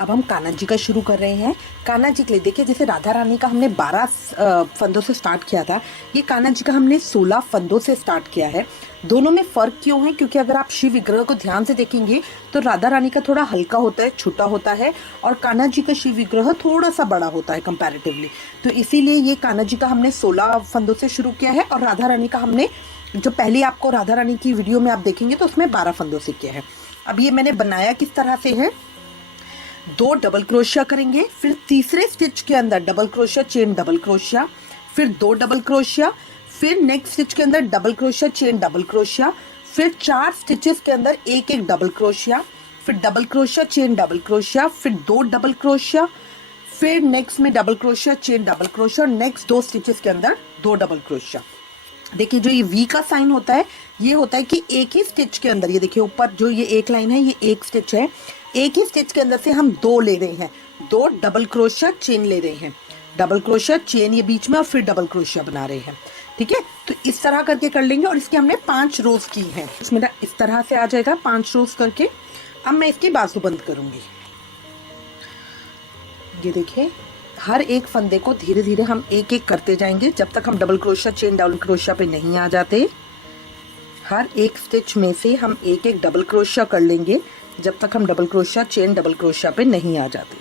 अब हम कान्हा जी का शुरू कर रहे हैं। कान्हा जी के लिए देखिए, जैसे राधा रानी का हमने 12 फंदों से स्टार्ट किया था, ये कान्हा जी का हमने 16 फंदों से स्टार्ट किया है। दोनों में फ़र्क क्यों है? क्योंकि अगर आप शिव विग्रह को ध्यान से देखेंगे तो राधा रानी का थोड़ा हल्का होता है, छोटा होता है, और कान्हा जी का शिव विग्रह थोड़ा सा बड़ा होता है कंपैरेटिवली। तो इसीलिए ये कान्हा जी का हमने 16 फंदों से शुरू किया है, और राधा रानी का हमने, जो पहले आपको राधा रानी की वीडियो में आप देखेंगे तो उसमें 12 फंदों से किया है। अब ये मैंने बनाया किस तरह से है, 2 डबल क्रोशिया करेंगे, फिर तीसरे स्टिच के अंदर double crochet chain double crochet, फिर 2 डबल क्रोशिया, फिर नेक्स्ट स्टिच के अंदर double crochet chain double crochet, फिर 4 स्टिचेस के अंदर एक एक डबल क्रोशिया, फिर double crochet chain double crochet, फिर 2 डबल क्रोशिया, फिर नेक्स्ट में double crochet chain double crochet, और नेक्स्ट 2 स्टिचेस के अंदर 2 डबल क्रोशिया। देखिए, जो ये वी का साइन होता है, ये होता है कि एक ही स्टिच के अंदर, ये देखिए ऊपर जो ये एक लाइन है, ये एक स्टिच है, एक ही स्टिच के अंदर से हम 2 ले रहे हैं, 2 डबल क्रोशिया चेन ले रहे हैं, डबल क्रोशिया चेन ये बीच में, और फिर डबल क्रोशिया बना रहे हैं। ठीक है, तो इस तरह करके कर लेंगे, और इसके हमने 5 रोज की हैं। मेरा इस तरह से आ जाएगा 5 रोज करके। अब मैं इसकी बाजू बंद करूंगी। ये देखिए, हर एक फंदे को धीरे धीरे हम एक एक करते जाएंगे जब तक हम double crochet chain double crochet पे नहीं आ जाते। हर एक स्टिच में से हम एक एक डबल क्रोशिया कर लेंगे जब तक हम double crochet chain double crochet पे नहीं आ जाते।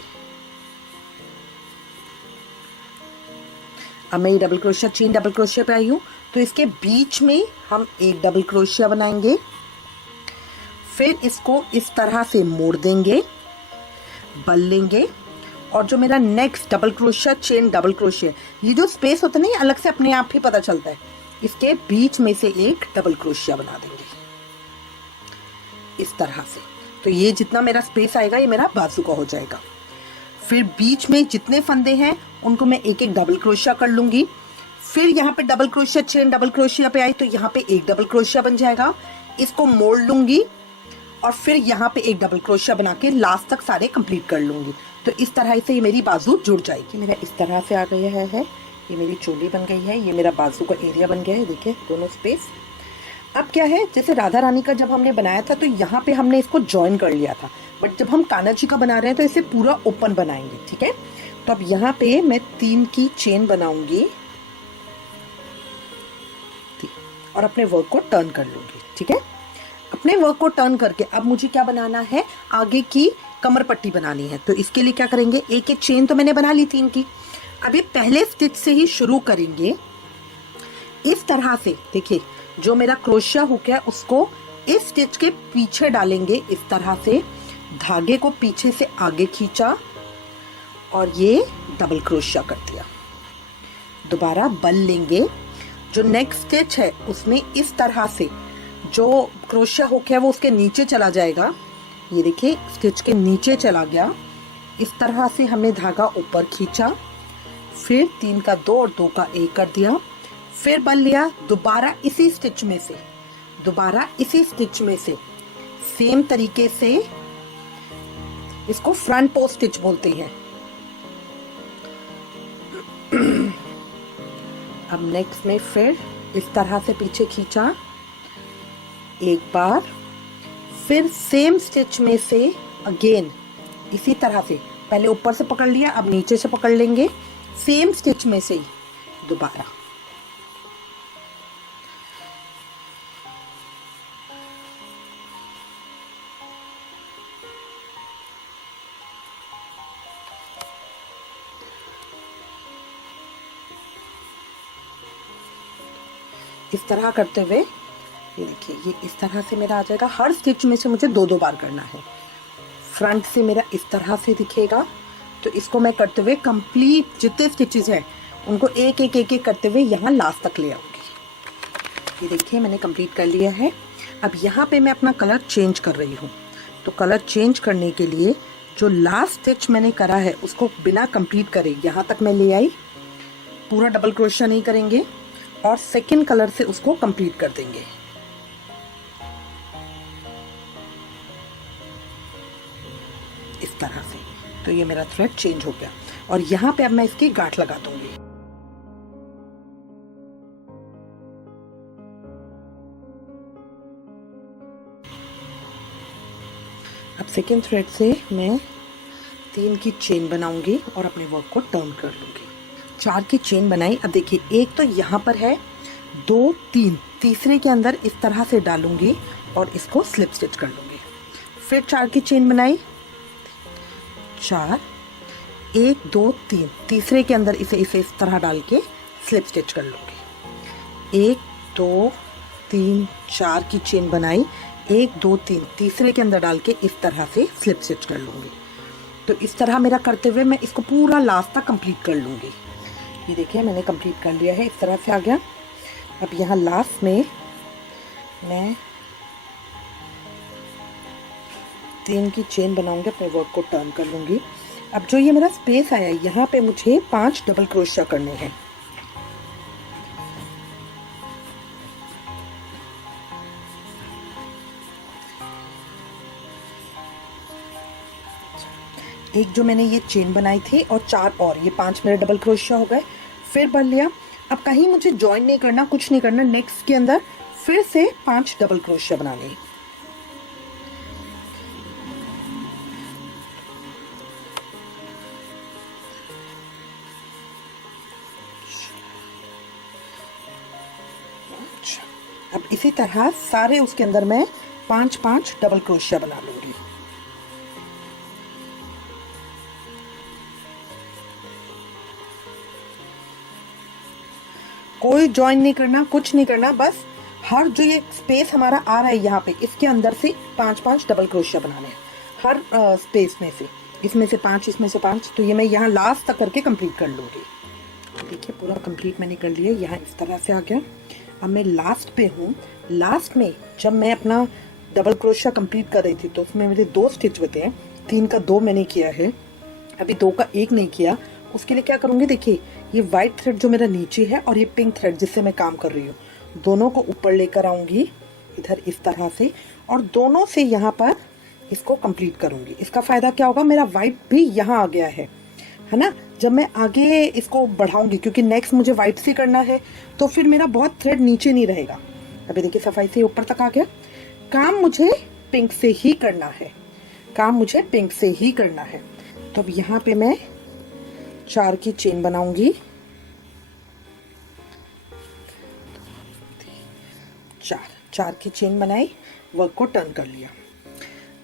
अब मैं ये double crochet chain double crochet पे आई हूँ, तो इसके बीच में हम एक डबल क्रोशिया बनाएंगे, फिर इसको इस तरह से मोड़ देंगे, बल लेंगे, और जो मेरा next double crochet chain double crochet, ये जो स्पेस होता है ना, ये अलग से अपने आप ही पता चलता है, इसके बीच में से एक डबल क्रोशिया बना देंगे इस तरह से। तो ये जितना मेरा स्पेस आएगा, ये मेरा बाजू का हो जाएगा। फिर बीच में जितने फंदे हैं उनको मैं एक एक डबल क्रोशिया कर लूंगी। फिर यहाँ पे double crochet chain double crochet पे आई, तो यहाँ पे एक डबल क्रोशिया बन जाएगा, इसको मोड़ लूंगी, और फिर यहाँ पे एक डबल क्रोशिया बना के लास्ट तक सारे कंप्लीट कर लूंगी। तो इस तरह से ये मेरी बाजू जुड़ जाएगी। मेरा इस तरह से आ गया है, ये मेरी चोली बन गई है, ये मेरा बाजू का एरिया बन गया है, देखिए दोनों स्पेस। अब क्या है, जैसे राधा रानी का जब हमने बनाया था तो यहाँ पे हमने इसको ज्वाइन कर लिया था, बट जब हम कान्हा जी का बना रहे हैं तो इसे पूरा ओपन बनाएंगे। ठीक है, तो अब यहाँ पे मैं 3 की चेन बनाऊंगी और अपने वर्क को टर्न कर लूंगी। ठीक है, अपने वर्क को टर्न करके अब मुझे क्या बनाना है, आगे की कमर पट्टी बनानी है। तो इसके लिए क्या करेंगे, एक एक चेन तो मैंने बना ली 3 की। अब ये पहले स्टिच से ही शुरू करेंगे इस तरह से। देखिए, जो मेरा क्रोशिया हुक है उसको इस स्टिच के पीछे डालेंगे इस तरह से, धागे को पीछे से आगे खींचा और ये डबल क्रोशिया कर दिया। दोबारा बल लेंगे, जो नेक्स्ट स्टिच है उसमें इस तरह से जो क्रोशिया हुक है वो उसके नीचे चला जाएगा। ये देखिए, स्टिच के नीचे चला गया, इस तरह से हमने धागा ऊपर खींचा, फिर 3 का 2 और 2 का 1 कर दिया, फिर बल लिया, दोबारा इसी स्टिच में से, दोबारा इसी स्टिच में से सेम तरीके से, इसको फ्रंट पोस्ट स्टिच बोलते हैं। अब नेक्स्ट में फिर इस तरह से पीछे खींचा एक बार, फिर सेम स्टिच में से अगेन इसी तरह से, पहले ऊपर से पकड़ लिया, अब नीचे से पकड़ लेंगे, सेम स्टिच में से ही दोबारा। इस तरह करते हुए ये देखिए, ये इस तरह से मेरा आ जाएगा। हर स्टिच में से मुझे 2-2 बार करना है। फ्रंट से मेरा इस तरह से दिखेगा, तो इसको मैं करते हुए कंप्लीट जितने स्टिचेस हैं उनको एक एक करते हुए यहाँ लास्ट तक ले आऊँगी। ये देखिए, मैंने कंप्लीट कर लिया है। अब यहाँ पे मैं अपना कलर चेंज कर रही हूँ, तो कलर चेंज करने के लिए जो लास्ट स्टिच मैंने करा है उसको बिना कंप्लीट करे यहाँ तक मैं ले आई, पूरा डबल क्रोशिया नहीं करेंगे, और सेकेंड कलर से उसको कंप्लीट कर देंगे। इस तरह से, तो ये मेरा थ्रेड चेंज हो गया, और यहाँ पे अब मैं इसकी गांठ लगा दूंगी। अब सेकेंड थ्रेड से मैं 3 की चेन बनाऊंगी और अपने वर्क को टर्न कर लूंगी। 4 की चेन बनाई। अब देखिए एक तो यहाँ पर है, 2 3, तीसरे के अंदर इस तरह से डालूंगी और इसको स्लिप स्टिच कर लूंगी। फिर 4 की चेन बनाई, 4, 1 2 3, तीसरे के अंदर इसे इस तरह डाल के स्लिप स्टिच कर लूंगी। 1 2 3 4 की चेन बनाई, 1 2 3, तीसरे के अंदर डाल के इस तरह से स्लिप स्टिच कर लूंगी। तो इस तरह मेरा करते हुए मैं इसको पूरा लास्ट तक कंप्लीट कर लूंगी। ये देखिए मैंने कंप्लीट कर लिया है, इस तरह से आ गया। अब यहाँ लास्ट में मैं 3 की चेन बनाऊंगी, अपने वर्क को टर्न कर लूंगी। अब जो ये मेरा स्पेस आया है यहाँ पे मुझे 5 डबल क्रोशिया करने हैं। एक जो मैंने ये चेन बनाई थी और 4 और, ये 5 मेरे डबल क्रोशिया हो गए। फिर बन लिया। अब कहीं मुझे जॉइन नहीं करना, कुछ नहीं करना, नेक्स्ट के अंदर फिर से 5 डबल क्रोशिया बनाने हैं। अब इसी तरह सारे उसके अंदर मैं 5 डबल क्रोशिया बना लूंगी। कोई जॉइन नहीं करना, कुछ नहीं करना, बस हर जो ये स्पेस हमारा आ रहा है यहाँ पे, इसके अंदर से 5 डबल क्रोशिया बनाने हैं हर स्पेस में से। इसमें से 5, इसमें से 5। तो ये मैं यहाँ लास्ट तक करके कंप्लीट कर लूँगी। देखिए पूरा कंप्लीट मैंने कर लिया, यहाँ इस तरह से आ गया। अब मैं लास्ट पे हूँ। लास्ट में जब मैं अपना डबल क्रोशिया कंप्लीट कर रही थी तो उसमें मेरे 2 स्टिच बचे हैं। 3 का 2 मैंने किया है, अभी 2 का 1 नहीं किया। उसके लिए क्या करूँगी, देखिए ये वाइट थ्रेड जो मेरा नीचे है और ये पिंक थ्रेड जिससे मैं काम कर रही हूँ, दोनों को ऊपर लेकर आऊँगी इधर इस तरह से, और दोनों से यहाँ पर इसको कंप्लीट करूँगी। इसका फ़ायदा क्या होगा, मेरा वाइट भी यहाँ आ गया है ना। जब मैं आगे इसको बढ़ाऊंगी, क्योंकि नेक्स्ट मुझे वाइट से करना है, तो फिर मेरा बहुत थ्रेड नीचे नहीं रहेगा। अभी देखिए सफाई से ऊपर तक आ गया। काम मुझे पिंक से ही करना है, काम मुझे पिंक से ही करना है। तो अब यहाँ पे मैं 4 की चेन बनाऊंगी, 4 की चेन बनाई, वर्क को टर्न कर लिया।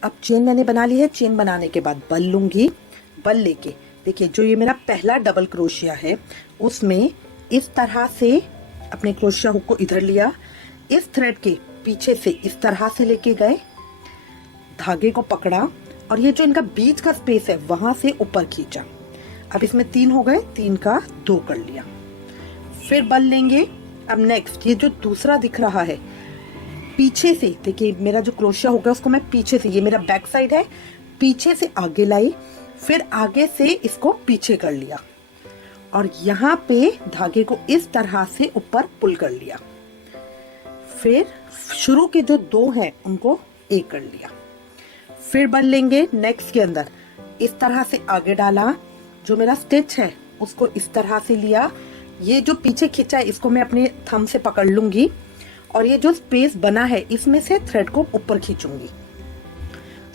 अब चेन मैंने बना ली है। चेन बनाने के बाद बल लूंगी। बल लेके देखिए जो ये मेरा पहला डबल क्रोशिया है उसमें इस तरह से अपने क्रोशिया हुक को इधर लिया, इस थ्रेड के पीछे से इस तरह से लेके गए, धागे को पकड़ा और ये जो इनका बीच का स्पेस है वहां से ऊपर खींचा। अब इसमें 3 हो गए, 3 का 2 कर लिया। फिर बल लेंगे। अब नेक्स्ट ये जो दूसरा दिख रहा है पीछे से, देखिए मेरा जो क्रोशिया होगा उसको मैं पीछे से, ये मेरा बैक साइड है, पीछे से आगे लाई, फिर आगे से इसको पीछे कर लिया और यहाँ पे धागे को इस तरह से ऊपर पुल कर लिया। फिर शुरू के जो 2 हैं उनको 1 कर लिया। फिर बल लेंगे नेक्स्ट के अंदर, इस तरह से आगे डाला, जो मेरा स्टिच है उसको इस तरह से लिया, ये जो पीछे खींचा है इसको मैं अपने थंब से पकड़ लूंगी और ये जो स्पेस बना है इसमें से थ्रेड को ऊपर खींचूंगी।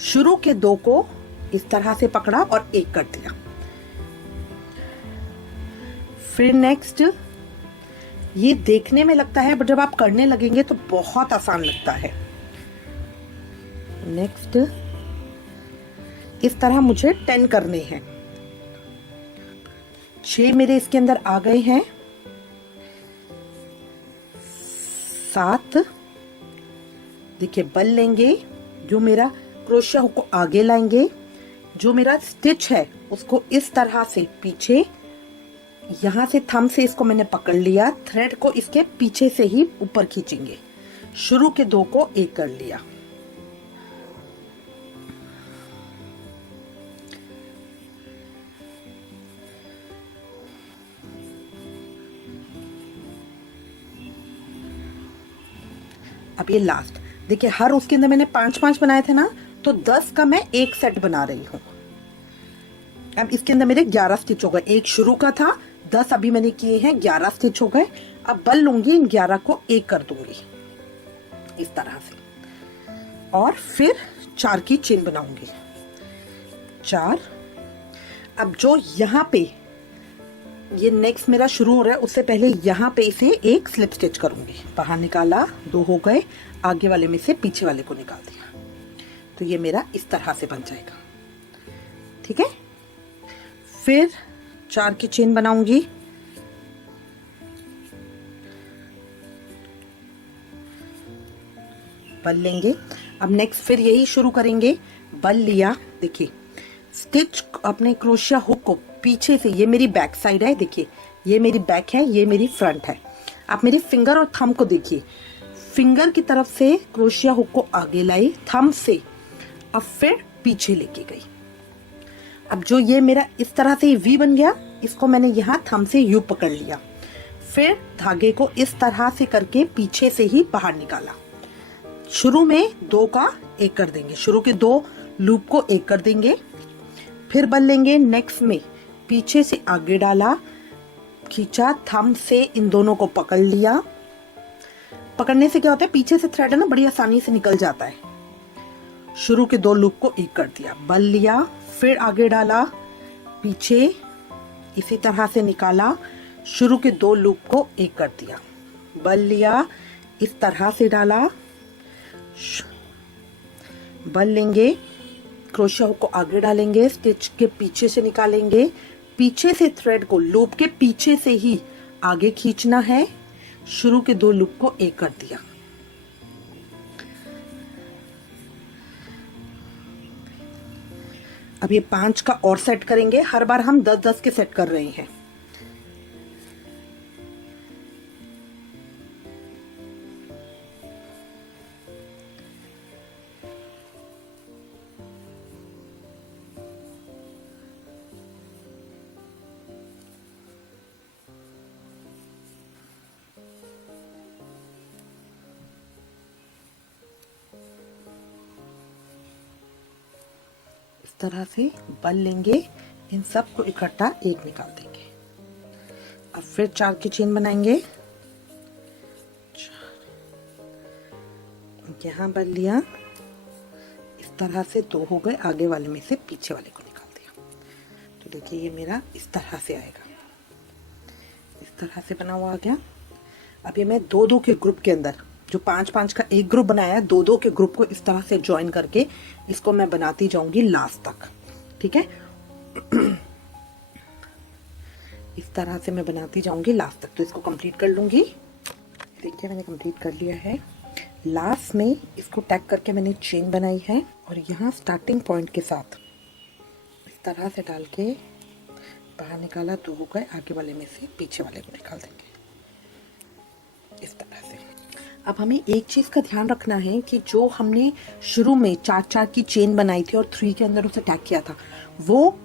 शुरू के 2 को इस तरह से पकड़ा और 1 कर दिया। फिर नेक्स्ट, ये देखने में लगता है बट जब आप करने लगेंगे तो बहुत आसान लगता है। नेक्स्ट इस तरह मुझे 10 करने हैं। 6 मेरे इसके अंदर आ गए हैं, 7 देखिए बल लेंगे, जो मेरा क्रोशिया हुक को आगे लाएंगे, जो मेरा स्टिच है उसको इस तरह से पीछे, यहां से थंब से इसको मैंने पकड़ लिया, थ्रेड को इसके पीछे से ही ऊपर खींचेंगे। शुरू के 2 को 1 कर लिया। अब ये लास्ट देखिए, हर उसके अंदर मैंने 5 बनाए थे ना, तो 10 का मैं 1 सेट बना रही हूं। अब इसके अंदर मेरे 11 स्टिच हो गए, 1 शुरू का था, 10 अभी मैंने किए हैं, 11 स्टिच हो गए। अब बल लूंगी, इन 11 को 1 कर दूंगी इस तरह से और फिर 4 की चेन बनाऊंगी। 4 अब जो यहाँ पे ये नेक्स्ट मेरा शुरू हो रहा है, उससे पहले यहाँ पे इसे एक स्लिप स्टिच करूंगी। बाहर निकाला, 2 हो गए, आगे वाले में से पीछे वाले को निकाल दिया, तो ये मेरा इस तरह से बन जाएगा। ठीक है, फिर 4 की चेन बनाऊंगी। बल लेंगे। अब नेक्स्ट फिर यही शुरू करेंगे। बल लिया, देखिए स्टिच अपने क्रोशिया हुक को पीछे से, ये मेरी बैक साइड है, देखिए ये मेरी बैक है, ये मेरी फ्रंट है। आप मेरी फिंगर और थंब को देखिए, फिंगर की तरफ से क्रोशिया हुक को आगे लाई, थंब से अब फिर पीछे लेके गई। अब जो ये मेरा इस तरह से वी बन गया, इसको मैंने यहाँ थंब से यू पकड़ लिया, फिर धागे को इस तरह से करके पीछे से ही बाहर निकाला। शुरू में 2 का 1 कर देंगे, शुरू के 2 लूप को 1 कर देंगे, फिर बल लेंगे। नेक्स्ट में पीछे से आगे डाला, खींचा, थंब से इन दोनों को पकड़ लिया। पकड़ने से क्या होता है, पीछे से थ्रेड है ना, बड़ी आसानी से निकल जाता है। शुरू के 2 लूप को 1 कर दिया, बल लिया, फिर आगे डाला, पीछे इसी तरह से निकाला, शुरू के 2 लूप को 1 कर दिया, बल लिया, इस तरह से डाला, बल लेंगे, क्रोशिया हुक को आगे डालेंगे, स्टिच के पीछे से निकालेंगे, पीछे से थ्रेड को लूप के पीछे से ही आगे खींचना है, शुरू के 2 लूप को 1 कर दिया। अब ये 5 का और सेट करेंगे, हर बार हम 10-10 के सेट कर रहे हैं। इस तरह से बल लेंगे, इन सब को इकट्ठा 1 निकाल देंगे। अब फिर 4 की चेन बनाएंगे, यहाँ बल लिया, इस तरह से 2 हो गए, आगे वाले में से पीछे वाले को निकाल दिया। तो देखिए ये मेरा इस तरह से आएगा, इस तरह से बना हुआ आ गया। अब ये मैं 2-2 के ग्रुप के अंदर, जो 5-5 का एक ग्रुप बनाया है, 2-2 के ग्रुप को इस तरह से ज्वाइन करके इसको मैं बनाती जाऊंगी लास्ट तक। ठीक है, इस तरह से मैं बनाती जाऊंगी लास्ट तक। तो इसको कंप्लीट कर लूंगी। देखिए मैंने कंप्लीट कर लिया है। लास्ट में इसको टैग करके मैंने चेन बनाई है, और यहाँ स्टार्टिंग पॉइंट के साथ इस तरह से डाल के बाहर निकाला, 2 हो गए, आगे वाले में से पीछे वाले को निकाल देंगे इस तरह से। अब हमें एक चीज का ध्यान रखना है कि जो हमने शुरू में 4-4 की चेन बनाई थी और 3 के अंदर उसे टैग किया था, वो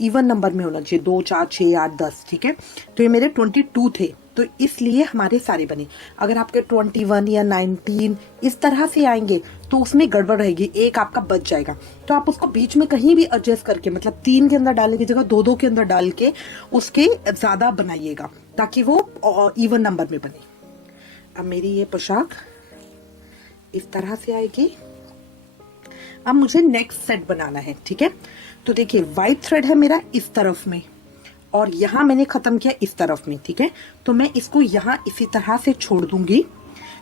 इवन नंबर में होना चाहिए, 2, 4, 6, 8, 10। ठीक है, तो ये मेरे 22 थे, तो इसलिए हमारे सारे बने। अगर आपके 21 या 19 इस तरह से आएंगे तो उसमें गड़बड़ रहेगी, एक आपका बच जाएगा। तो आप उसको बीच में कहीं भी एडजस्ट करके, मतलब 3 के अंदर डालने की जगह 2-2 के अंदर डाल के उसके ज्यादा बनाइएगा, ताकि वो इवन नंबर में बने। अब मेरी ये पोशाक इस तरह से आएगी। अब मुझे नेक्स्ट सेट बनाना है। ठीक है, तो देखिए व्हाइट थ्रेड है मेरा इस तरफ में, और यहाँ मैंने खत्म किया इस तरफ में। ठीक है, तो मैं इसको यहाँ इसी तरह से छोड़ दूंगी,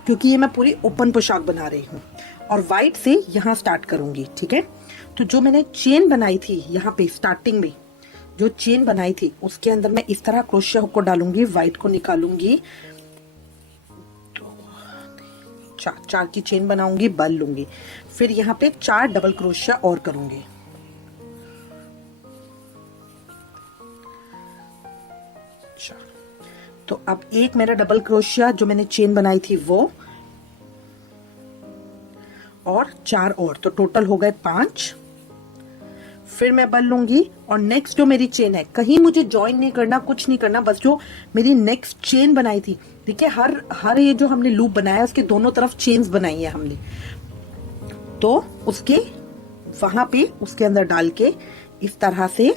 क्योंकि ये मैं पूरी ओपन पोशाक बना रही हूँ, और व्हाइट से यहाँ स्टार्ट करूंगी। ठीक है, तो जो मैंने चेन बनाई थी यहाँ पे स्टार्टिंग में, जो चेन बनाई थी उसके अंदर मैं इस तरह क्रोशिया हुक को डालूंगी, व्हाइट को निकालूंगी, 4 की चेन बनाऊंगी, बल लूंगी, फिर यहाँ पे 4 डबल क्रोशिया और करूंगी। तो अब एक मेरा डबल क्रोशिया जो मैंने चेन बनाई थी वो, और 4 और, तो टोटल हो गए 5। फिर मैं बल लूंगी, और नेक्स्ट जो मेरी चेन है, कहीं मुझे ज्वाइन नहीं करना, कुछ नहीं करना, बस जो मेरी नेक्स्ट चेन बनाई थी, देखिए हर ये जो हमने लूप बनाया है उसके दोनों तरफ चेन्स बनाई है हमने, तो उसके वहां पे उसके अंदर डाल के इस तरह से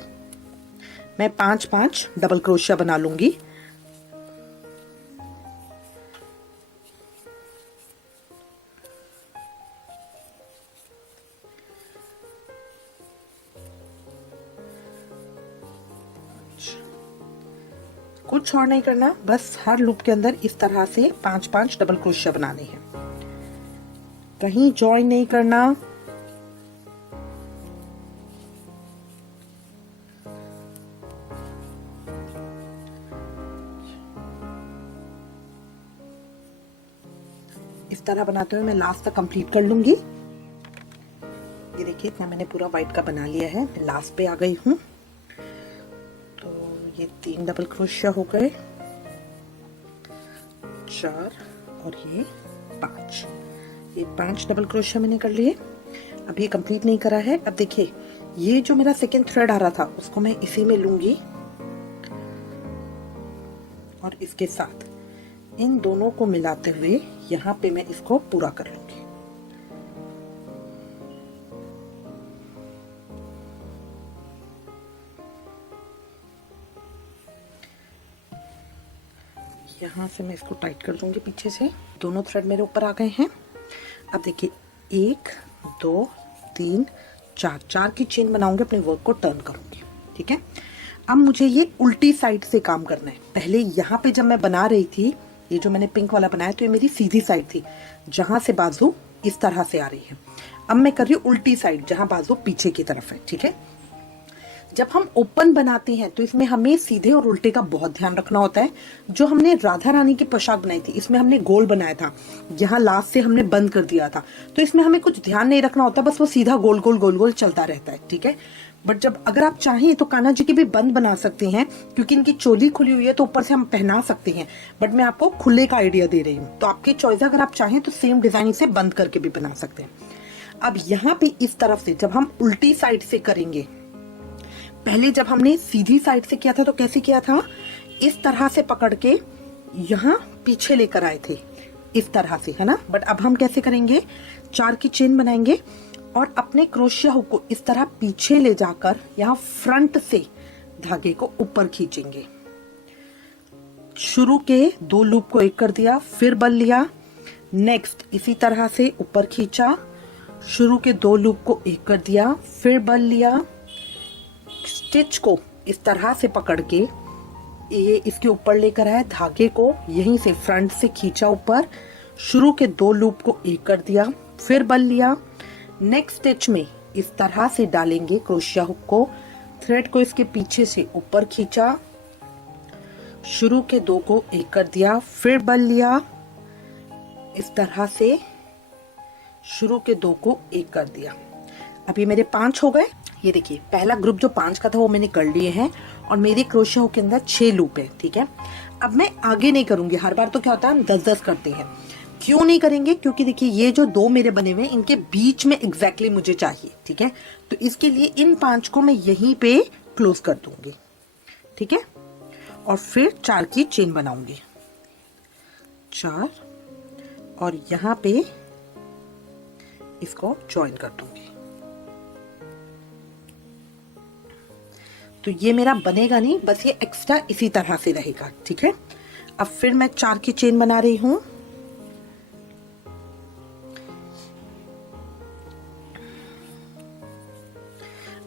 मैं 5-5 डबल क्रोशिया बना लूंगी। कुछ और नहीं करना, बस हर लूप के अंदर इस तरह से 5-5 डबल क्रोशिया बनाने हैं, कहीं जॉइन नहीं करना। इस तरह बनाते हुए मैं लास्ट तक कंप्लीट कर लूंगी। ये देखिए इतना मैंने पूरा व्हाइट का बना लिया है, मैं लास्ट पे आ गई हूँ। तो ये 3 डबल क्रोशिया हो गए, 4 और ये 5, ये 5 डबल क्रोशिया मैंने कर लिए। अब ये कंप्लीट नहीं करा है। अब देखिए ये जो मेरा सेकेंड थ्रेड आ रहा था उसको मैं इसी में लूंगी और इसके साथ इन दोनों को मिलाते हुए यहाँ पे मैं इसको पूरा कर लूंगी। यहाँ से मैं इसको टाइट कर दूंगी पीछे से। दोनों थ्रेड मेरे ऊपर आ गए हैं। अब देखिए 1 2 3 4 4 की चेन बनाऊंगी, अपने वर्क को टर्न करूंगी। ठीक है, अब मुझे ये उल्टी साइड से काम करना है। पहले यहाँ पे जब मैं बना रही थी, ये जो मैंने पिंक वाला बनाया तो ये मेरी सीधी साइड थी जहां से बाजू इस तरह से आ रही है। अब मैं कर रही हूँ उल्टी साइड जहां बाजू पीछे की तरफ है। ठीक है, जब हम ओपन बनाते हैं तो इसमें हमें सीधे और उल्टे का बहुत ध्यान रखना होता है। जो हमने राधा रानी की पोशाक बनाई थी इसमें हमने गोल बनाया था, यहाँ लास्ट से हमने बंद कर दिया था, तो इसमें हमें कुछ ध्यान नहीं रखना होता, बस वो सीधा गोल गोल गोल गोल चलता रहता है। ठीक है, बट जब अगर आप चाहें तो कान्हा जी की भी बंद बना सकते हैं, क्योंकि इनकी चोली खुली हुई है तो ऊपर से हम पहना सकते हैं, बट मैं आपको खुले का आइडिया दे रही हूँ, तो आपकी चॉइस। अगर आप चाहें तो सेम डिजाइन से बंद करके भी बना सकते हैं। अब यहाँ पे इस तरफ से जब हम उल्टी साइड से करेंगे, पहले जब हमने सीधी साइड से किया था तो कैसे किया था, इस तरह से पकड़ के यहाँ पीछे लेकर आए थे, इस तरह से, है ना। बट अब हम कैसे करेंगे, 4 की चेन बनाएंगे और अपने क्रोशिया हुक को इस तरह पीछे ले जाकर यहाँ फ्रंट से धागे को ऊपर खींचेंगे। शुरू के 2 लूप को एक कर दिया, फिर बल लिया, नेक्स्ट इसी तरह से ऊपर खींचा, शुरू के 2 लूप को एक कर दिया, फिर बल लिया, स्टिच को इस तरह से पकड़ के ये इसके ऊपर लेकर आए, धागे को यहीं से फ्रंट से खींचा ऊपर, शुरू के 2 लूप को एक कर दिया, फिर बल लिया, नेक्स्ट स्टिच में इस तरह से डालेंगे क्रोशिया हुक को, थ्रेड को इसके पीछे से ऊपर खींचा, शुरू के 2 को एक कर दिया, फिर बल लिया, इस तरह से शुरू के 2 को एक कर दिया। अभी मेरे 5 हो गए। ये देखिए पहला ग्रुप जो 5 का था वो मैंने कर लिए हैं और मेरे क्रोशिया हुक के अंदर 6 लूप है। ठीक है, अब मैं आगे नहीं करूंगी। हर बार तो क्या होता है हम 10-10 करते हैं, क्यों नहीं करेंगे, क्योंकि देखिए ये जो 2 मेरे बने हुए हैं इनके बीच में एग्जैक्टली मुझे चाहिए। ठीक है, तो इसके लिए इन 5 को मैं यहीं पे क्लोज कर दूंगी। ठीक है, और फिर 4 की चेन बनाऊंगी, 4, और यहाँ पे इसको ज्वाइन कर दूंगी। तो ये मेरा बनेगा नहीं, बस ये एक्स्ट्रा इसी तरह से रहेगा। ठीक है, अब फिर मैं 4 की चेन बना रही हूं,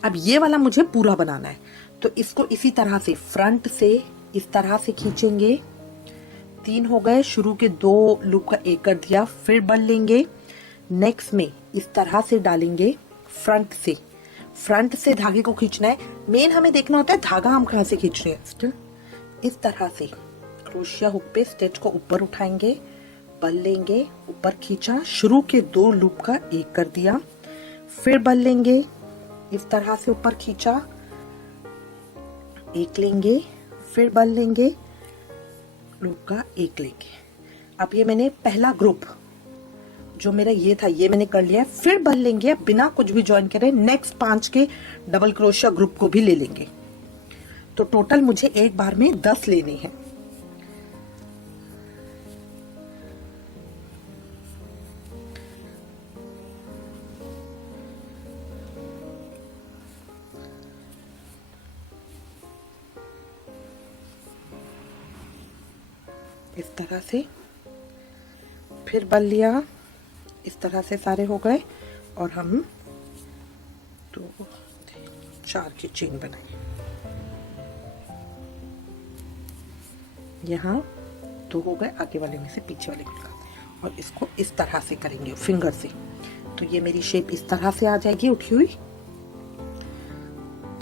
अब ये वाला मुझे पूरा बनाना है, तो इसको इसी तरह से फ्रंट से इस तरह से खींचेंगे। 3 हो गए, शुरू के 2 लूप का एक कर दिया, फिर बल लेंगे, नेक्स्ट में इस तरह से डालेंगे, फ्रंट से धागे को खींचना है। मेन हमें देखना होता है धागा हम कहां से खींच रहे हैं। इस तरह से क्रोशिया हुक पे स्टिच को ऊपर उठाएंगे, बल लेंगे, ऊपर खींचा, शुरू के 2 लूप का एक कर दिया, फिर बल लेंगे, इस तरह से ऊपर खींचा, एक लेंगे, फिर बल लेंगे, लूप का एक लेंगे। अब ये मैंने पहला ग्रुप जो मेरा ये था ये मैंने कर लिया, फिर बल लेंगे, बिना कुछ भी ज्वाइन करे नेक्स्ट 5 के डबल क्रोशिया ग्रुप को भी ले लेंगे। तो टोटल मुझे एक बार में 10 लेने हैं। इस तरह से फिर बल लिया, इस तरह से सारे हो गए और हम 2 3 4 की चेन बनाई। यहाँ 2 हो गए, आगे वाले में से पीछे वाले का, और इसको इस तरह से करेंगे फिंगर से। तो ये मेरी शेप इस तरह से आ जाएगी उठी हुई।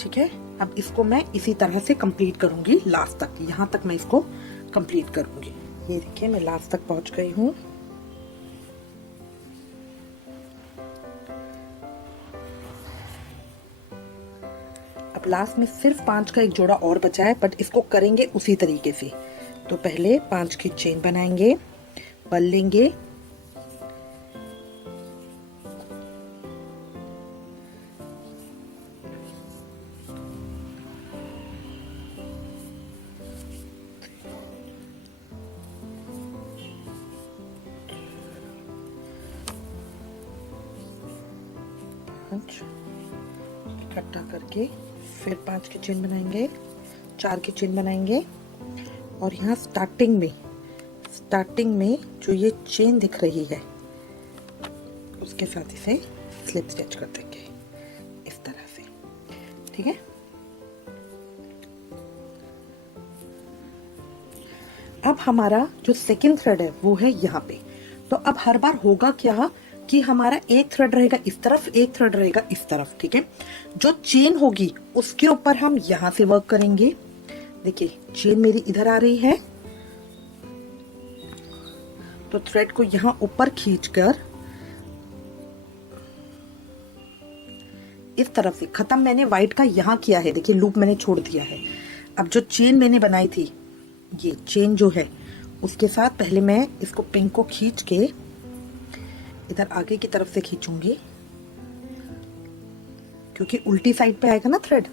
ठीक है, अब इसको मैं इसी तरह से कंप्लीट करूंगी लास्ट तक, यहाँ तक मैं इसको कंप्लीट करूंगी। ये देखिए मैं लास्ट तक पहुंच गई हूँ। अब लास्ट में सिर्फ 5 का एक जोड़ा और बचा है, बट इसको करेंगे उसी तरीके से। तो पहले 5 की चेन बनाएंगे, बल लेंगे, इकट्ठा करके फिर 5 की चेन बनाएंगे, 4 की चेन बनाएंगे, और यहाँ स्टार्टिंग में जो ये चेन दिख रही है उसके साथ इसे स्लिप स्टिच कर देंगे इस तरह से। ठीक है, अब हमारा जो सेकंड थ्रेड है वो है यहाँ पे। तो अब हर बार होगा क्या कि हमारा एक थ्रेड रहेगा इस तरफ, एक थ्रेड रहेगा इस तरफ। ठीक है, जो चेन होगी उसके ऊपर हम यहाँ से वर्क करेंगे। देखिए चेन मेरी इधर आ रही है, तो थ्रेड को यहाँ ऊपर खींचकर इस तरफ से खत्म मैंने व्हाइट का यहाँ किया है। देखिए लूप मैंने छोड़ दिया है। अब जो चेन मैंने बनाई थी, ये चेन जो है उसके साथ पहले मैं इसको पिंक को खींच के इधर आगे की तरफ से खींचूंगी, क्योंकि उल्टी साइड पे आएगा ना थ्रेड।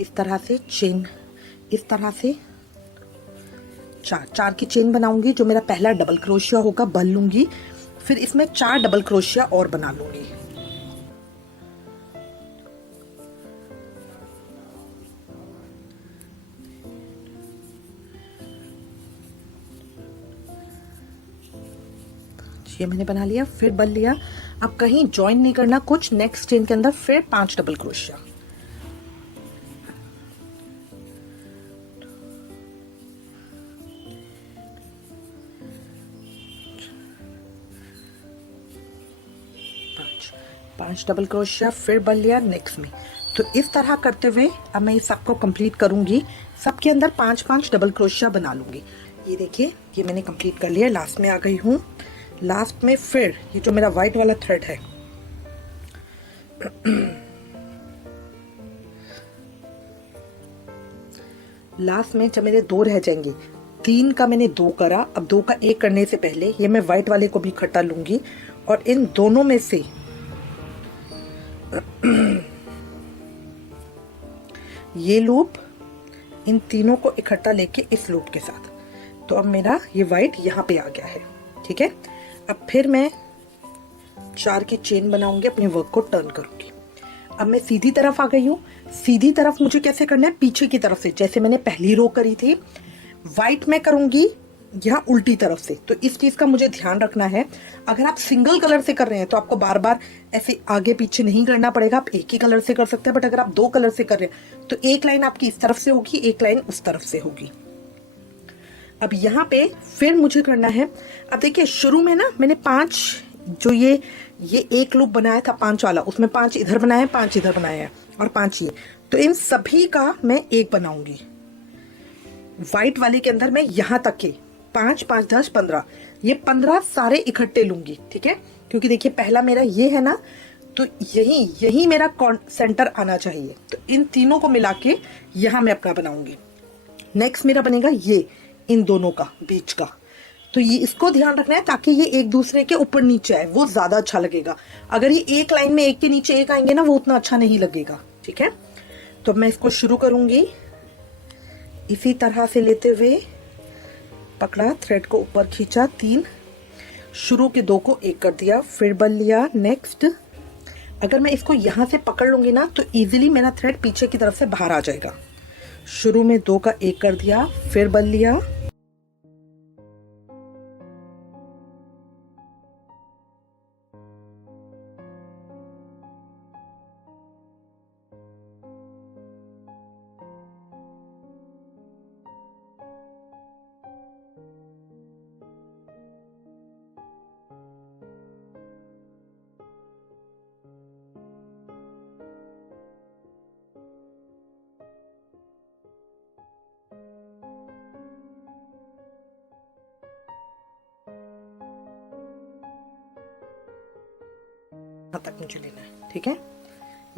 इस तरह से चेन, इस तरह से 4 की चेन बनाऊंगी। जो मेरा पहला डबल क्रोशिया होगा बल लूंगी, फिर इसमें 4 डबल क्रोशिया और बना लूंगी। ये मैंने बना लिया, फिर बल लिया। अब कहीं ज्वाइन नहीं करना कुछ, नेक्स्ट चेन के अंदर फिर 5 डबल क्रोशिया। पांच डबल क्रोशिया, फिर बल लिया नेक्स्ट में। तो इस तरह करते हुए अब मैं इस सबको कंप्लीट करूंगी। सबके अंदर 5 डबल क्रोशिया बना लूंगी। ये देखिए ये मैंने कंप्लीट कर लिया, लास्ट में आ गई हूँ। लास्ट में फिर ये जो मेरा व्हाइट वाला थ्रेड है लास्ट में जब मेरे 2 रह जाएंगे, 3 का मैंने 2 करा, अब 2 का 1 करने से पहले ये मैं व्हाइट वाले को भी इकट्ठा लूंगी, और इन दोनों में से ये लूप इन तीनों को इकट्ठा लेके इस लूप के साथ, तो अब मेरा ये व्हाइट यहाँ पे आ गया है। ठीक है, अब फिर मैं 4 की चेन बनाऊंगी, अपने वर्क को टर्न करूंगी। अब मैं सीधी तरफ आ गई हूँ। सीधी तरफ मुझे कैसे करना है, पीछे की तरफ से, जैसे मैंने पहली रो करी थी। व्हाइट में करूंगी यहाँ उल्टी तरफ से। तो इस चीज का मुझे ध्यान रखना है। अगर आप सिंगल कलर से कर रहे हैं तो आपको बार बार ऐसे आगे पीछे नहीं करना पड़ेगा, आप एक ही कलर से कर सकते हैं। बट अगर आप 2 कलर से कर रहे हैं तो एक लाइन आपकी इस तरफ से होगी, एक लाइन उस तरफ से होगी। अब यहाँ पे फिर मुझे करना है, अब देखिए शुरू में ना मैंने 5 जो ये एक लूप बनाया था 5 वाला, उसमें 5 इधर बनाया, 5 इधर बनाया और 5 ये। तो इन सभी का मैं एक बनाऊंगी। व्हाइट वाले के अंदर मैं यहाँ तक के 5 5 10 15, ये 15 सारे इकट्ठे लूंगी। ठीक है, क्योंकि देखिए पहला मेरा ये है ना, तो यही मेरा सेंटर आना चाहिए। तो इन तीनों को मिला के यहाँ मैं अपना बनाऊंगी। नेक्स्ट मेरा बनेगा ये इन दोनों का बीच का। तो ये इसको ध्यान रखना है ताकि ये एक दूसरे के ऊपर नीचे आए, वो ज्यादा अच्छा लगेगा। अगर ये एक लाइन में एक के नीचे एक आएंगे ना, वो उतना अच्छा नहीं लगेगा। ठीक है, तो मैं इसको शुरू करूंगी इसी तरह से लेते हुए, पकड़ा, थ्रेड को ऊपर खींचा, 3 शुरू के 2 को एक कर दिया, फिर बल लिया। नेक्स्ट अगर मैं इसको यहां से पकड़ लूंगी ना तो इजीली मेरा थ्रेड पीछे की तरफ से बाहर आ जाएगा। शुरू में 2 का एक कर दिया, फिर बल लिया, वहाँ तक मुझे लेना है। ठीक है,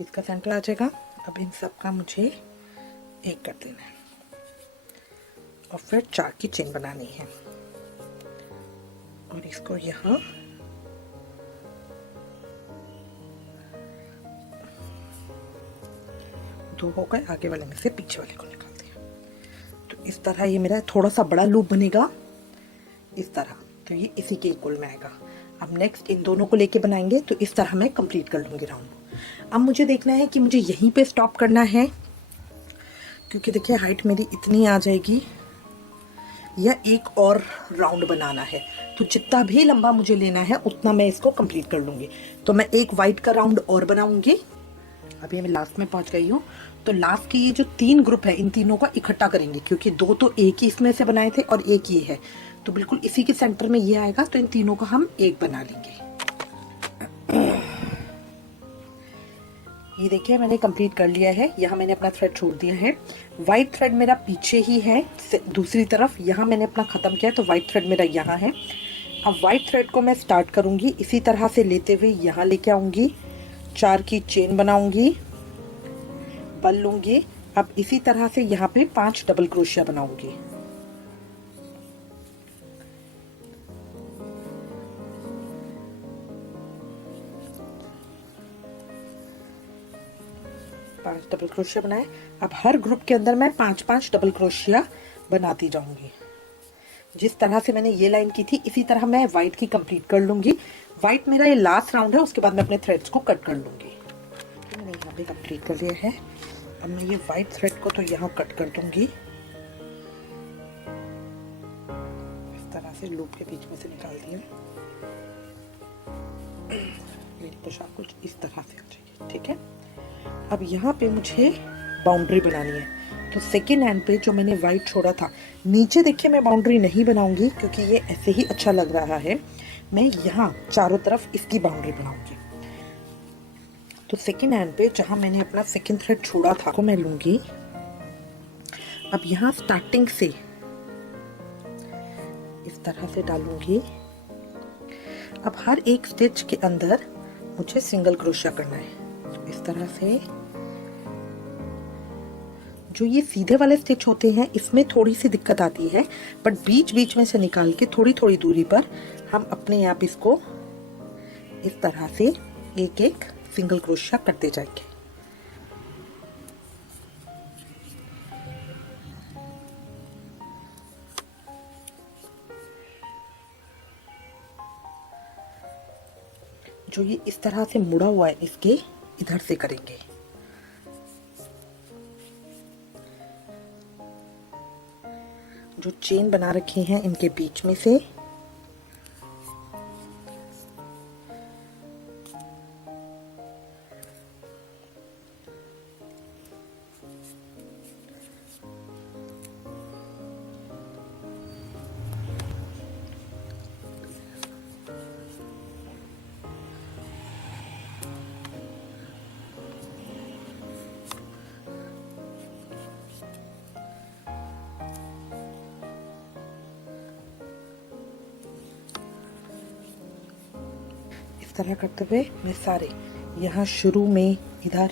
इसका सेंटर आ जाएगा। अब इन सब का मुझे एक कर देना है और फिर 4 की चेन बनानी है और इसको यहाँ दो हो गए, आगे वाले में से पीछे वाले को निकाल दिया। तो इस तरह ये मेरा थोड़ा सा बड़ा लूप बनेगा इस तरह, तो ये इसी के इक्वल में आएगा। अब नेक्स्ट इन दोनों को लेके बनाएंगे, तो इस तरह मैं कंप्लीट कर लूंगी राउंड। अब मुझे देखना है कि मुझे यहीं पे स्टॉप करना है, क्योंकि देखिए हाइट मेरी इतनी आ जाएगी, या एक और राउंड बनाना है। तो जितना भी लंबा मुझे लेना है उतना मैं इसको कंप्लीट कर लूंगी। तो मैं एक वाइट का राउंड और बनाऊंगी। अभी मैं लास्ट में पहुंच गई हूँ। तो लास्ट के ये जो 3 ग्रुप है, इन तीनों का इकट्ठा करेंगे, क्योंकि 2 तो एक ही इसमें से बनाए थे और एक ये है, तो बिल्कुल इसी के सेंटर में ये आएगा। तो इन तीनों का हम एक बना लेंगे। ये देखिए मैंने कंप्लीट कर लिया है। यहाँ मैंने अपना थ्रेड छोड़ दिया है। व्हाइट थ्रेड मेरा पीछे ही है दूसरी तरफ, यहाँ मैंने अपना खत्म किया, तो व्हाइट थ्रेड मेरा यहाँ है। अब व्हाइट थ्रेड को मैं स्टार्ट करूंगी इसी तरह से लेते हुए यहाँ लेके आऊंगी, 4 की चेन बनाऊंगी, बल लूंगी। अब इसी तरह से यहाँ पे 5 डबल क्रोशिया बनाऊंगी। डबल क्रोशिया बनाए। अब हर ग्रुप के अंदर मैं 5-5 डबल क्रोशिया बनाती जाऊंगी। जिस तरह से मैंने ये लाइन की थी इसी तरह मैं व्हाइट की कंप्लीट कर लूंगी। व्हाइट मेरा ये लास्ट राउंड है, उसके बाद मैं अपने थ्रेड्स को कट कर लूंगी। तो मैंने यहाँ पे कंप्लीट कर लिया है। अब मैं ये व्हाइट थ्रेड को तो यहाँ कट कर दूंगी, इस तरह से लूप के बीच में से निकाल दिया। मेरी पोशाक कुछ इस तरह से हो जाएगी। ठीक है, अब यहाँ पे मुझे बाउंड्री बनानी है। तो सेकेंड हैंड पे जो मैंने व्हाइट छोड़ा था, नीचे देखिए मैं बाउंड्री नहीं बनाऊंगी क्योंकि ये ऐसे ही अच्छा लग रहा है। मैं यहाँ चारों तरफ इसकी बाउंड्री बनाऊंगी। तो सेकेंड हैंड पे जहाँ मैंने अपना सेकेंड थ्रेड छोड़ा था को मैं लूंगी। अब यहाँ स्टार्टिंग से इस तरह से डालूंगी। अब हर एक स्टिच के अंदर मुझे सिंगल क्रोशिया करना है। इस तरह से जो ये सीधे वाले स्टिच होते हैं इसमें थोड़ी सी दिक्कत आती है, बट बीच बीच में से निकाल के थोड़ी थोड़ी दूरी पर हम अपने आप इसको इस तरह से एक एक सिंगल क्रोशिया करते जाएंगे। जो ये इस तरह से मुड़ा हुआ है इसके इधर से करेंगे। जो चेन बना रखी हैं इनके बीच में से तरह करते हुए मैं सारे यहाँ शुरू में इधर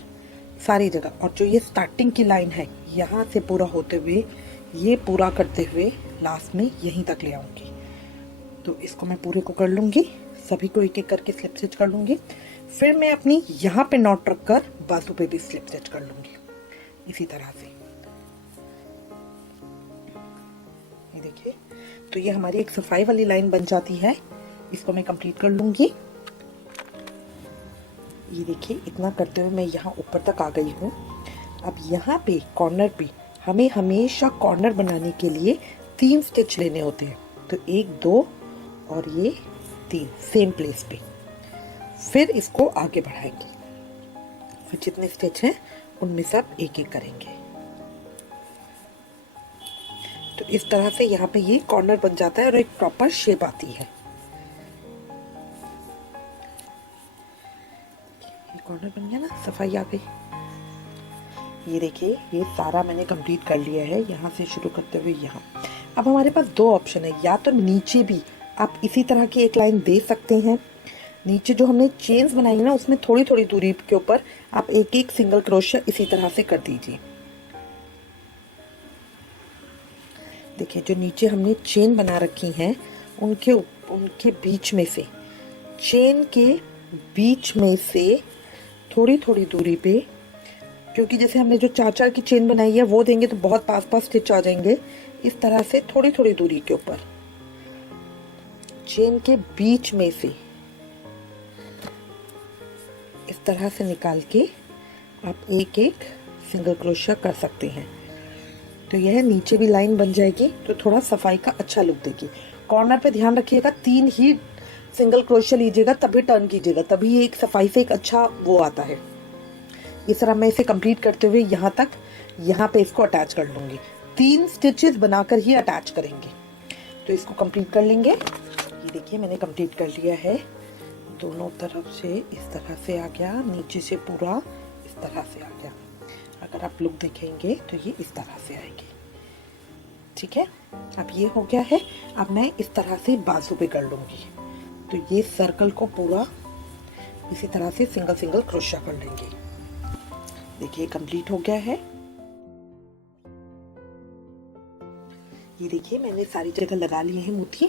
सारी जगह, और जो ये स्टार्टिंग की लाइन है यहाँ से पूरा होते हुए ये पूरा करते हुए लास्ट में यहीं तक ले आऊंगी। तो इसको मैं पूरे को कर लूंगी, सभी को एक एक करके स्लिप स्टिच कर लूंगी। फिर मैं अपनी यहाँ पे नॉट रख कर बाजू पे भी स्लिप स्टिच कर लूंगी इसी तरह से। ये देखिए, तो ये हमारी एक सफाई वाली लाइन बन जाती है। इसको मैं कंप्लीट कर लूंगी। ये देखिए इतना करते हुए मैं यहाँ ऊपर तक आ गई हूँ। अब यहाँ पे कॉर्नर पे हमें हमेशा कॉर्नर बनाने के लिए 3 स्टिच लेने होते हैं। तो 1 2 और ये 3 सेम प्लेस पे। फिर इसको आगे बढ़ाएंगे। फिर जितने स्टिच हैं उनमें सब एक एक करेंगे। तो इस तरह से यहाँ पे ये कॉर्नर बन जाता है और एक प्रॉपर शेप आती है। कॉर्नर बन गया ना, सफाई आ गई। ये देखिए ये सारा मैंने कंप्लीट कर लिया है, यहाँ से शुरू करते हुए यहाँ। अब हमारे पास 2 ऑप्शन है, या तो नीचे भी आप इसी तरह की एक लाइन दे सकते हैं, नीचे जो हमने चेन्स बनाई है ना, उसमें थोड़ी थोड़ी दूरी के ऊपर आप एक एक सिंगल क्रोशिया इसी तरह से कर दीजिए। देखिए जो नीचे हमने चेन बना रखी हैं उनके बीच में से, चेन के बीच में से थोड़ी थोड़ी दूरी पे, क्योंकि जैसे हमने जो 4-4 की चेन बनाई है वो देंगे तो बहुत पास पास स्टिच आ जाएंगे। इस तरह से थोड़ी थोड़ी दूरी के ऊपर चेन के बीच में से इस तरह से निकाल के आप एक एक सिंगल क्रोशिया कर सकते हैं। तो यह नीचे भी लाइन बन जाएगी तो थोड़ा सफाई का अच्छा लुक देगी। कॉर्नर पे ध्यान रखिएगा 3 ही सिंगल क्रोशिया लीजिएगा, तभी टर्न कीजिएगा, तभी एक सफाई से एक अच्छा वो आता है। इस तरह मैं इसे कंप्लीट करते हुए यहाँ पे इसको अटैच कर लूँगी। 3 स्टिचेस बनाकर ही अटैच करेंगे। तो इसको कंप्लीट कर लेंगे। ये देखिए मैंने कंप्लीट कर लिया है। दोनों तरफ से इस तरह से आ गया, नीचे से पूरा इस तरह से आ गया। अगर आप लुक देखेंगे तो ये इस तरह से आएगी। ठीक है, अब ये हो गया है। अब मैं इस तरह से बाजू पे कर लूँगी। तो ये सर्कल को पूरा इसी तरह से सिंगल सिंगल क्रोशिया कर लेंगे। देखिए कंप्लीट हो गया है। ये देखिए मैंने सारी जगह लगा लिए हैं मोती,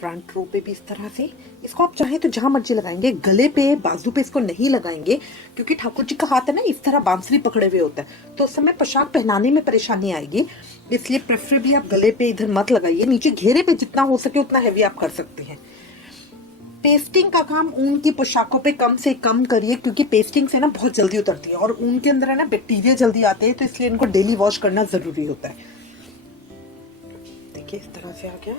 फ्रंट रो पे भी इस तरह से। इसको आप चाहें तो जहां मर्जी लगाएंगे, गले पे बाजू पे इसको नहीं लगाएंगे, क्योंकि ठाकुर जी का हाथ है ना इस तरह बांसुरी पकड़े हुए होता है, तो उस समय पोशाक पहनाने में परेशानी आएगी। इसलिए प्रेफरेबली आप गले पे इधर मत लगाइए। नीचे घेरे पे जितना हो सके उतना हैवी आप कर सकते हैं। पेस्टिंग का काम ऊन की पोशाकों पे कम से कम करिए, क्योंकि पेस्टिंग से ना बहुत जल्दी उतरती है और ऊन के अंदर है ना बैक्टीरिया जल्दी आते हैं, तो इसलिए इनको डेली वॉश करना जरूरी होता है। देखिए इस तरह से आ गया।